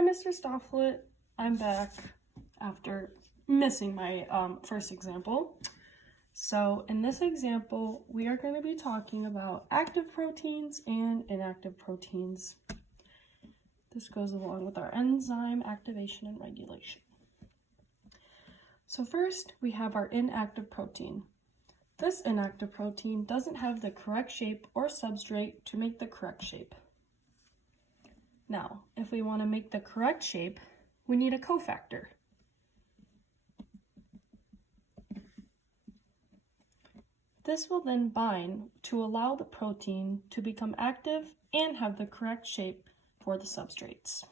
Hi, Mr. Stofflet. I'm back after missing my first example. So in this example, we are going to be talking about active proteins and inactive proteins. This goes along with our enzyme activation and regulation. So first, we have our inactive protein. This inactive protein doesn't have the correct shape or substrate to make the correct shape. Now, if we want to make the correct shape, we need a cofactor. This will then bind to allow the protein to become active and have the correct shape for the substrates.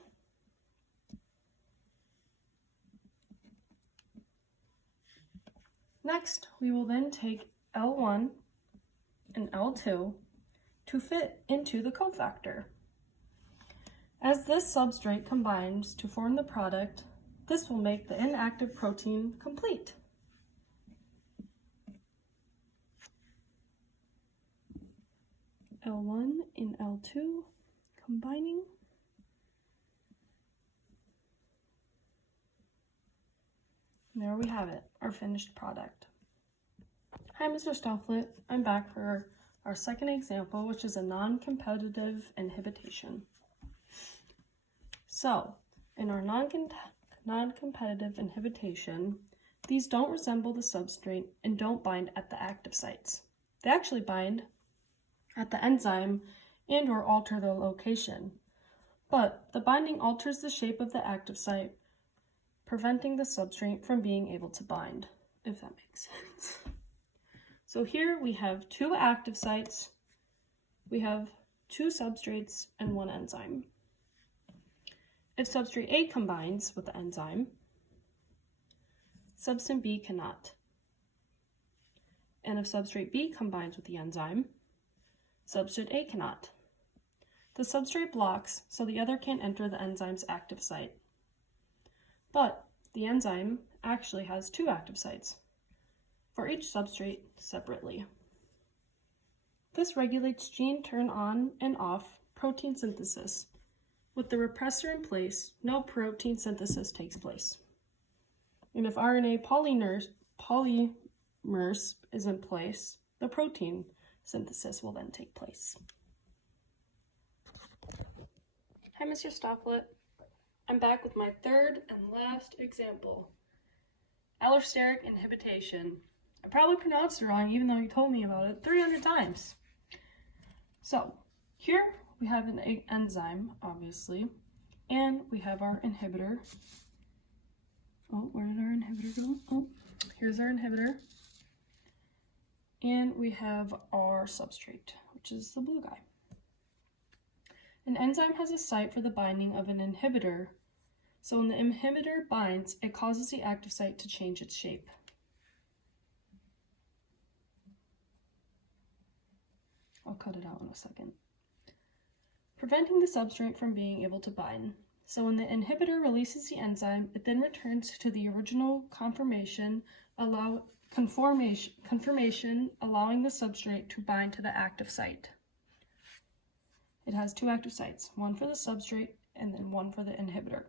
Next, we will then take L1 and L2 to fit into the cofactor. As this substrate combines to form the product, this will make the inactive protein complete. L1 and L2 combining. And there we have it, our finished product. Hi, Mr. Stofflet. I'm back for our second example, which is a non-competitive inhibition. So, in our non-competitive inhibition, these don't resemble the substrate and don't bind at the active sites. They actually bind at the enzyme and or alter the location. But the binding alters the shape of the active site, preventing the substrate from being able to bind, if that makes sense. So here we have two active sites, we have two substrates and one enzyme. If substrate A combines with the enzyme, substance B cannot. And if substrate B combines with the enzyme, substrate A cannot. The substrate blocks, so the other can't enter the enzyme's active site. But the enzyme actually has two active sites for each substrate separately. This regulates gene turn on and off protein synthesis. With the repressor in place, no protein synthesis takes place. And if RNA polymers is in place, the protein synthesis will then take place. Hi, Mr. Stofflet. I'm back with my third and last example, allosteric inhibition. I probably pronounced it wrong even though you told me about it 300 times. So here we have an enzyme, obviously, and we have our inhibitor. Oh, where did our inhibitor go? Oh, here's our inhibitor. And we have our substrate, which is the blue guy. An enzyme has a site for the binding of an inhibitor. So when the inhibitor binds, it causes the active site to change its shape. I'll cut it out in a second. Preventing the substrate from being able to bind. So when the inhibitor releases the enzyme, it then returns to the original conformation, allowing the substrate to bind to the active site. It has two active sites, one for the substrate and then one for the inhibitor.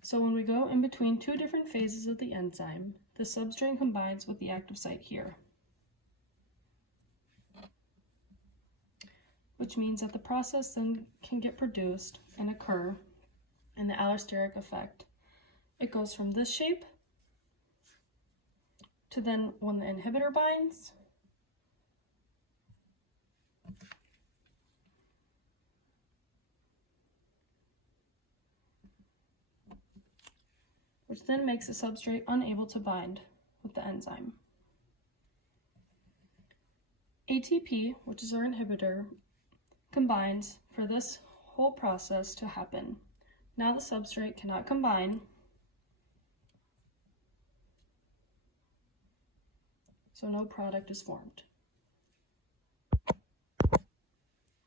So when we go in between two different phases of the enzyme, the substrate combines with the active site here, which means that the process then can get produced and occur in the allosteric effect. It goes from this shape to then when the inhibitor binds, which then makes the substrate unable to bind with the enzyme. ATP, which is our inhibitor, combines for this whole process to happen. Now the substrate cannot combine, so no product is formed,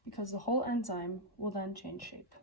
because the whole enzyme will then change shape.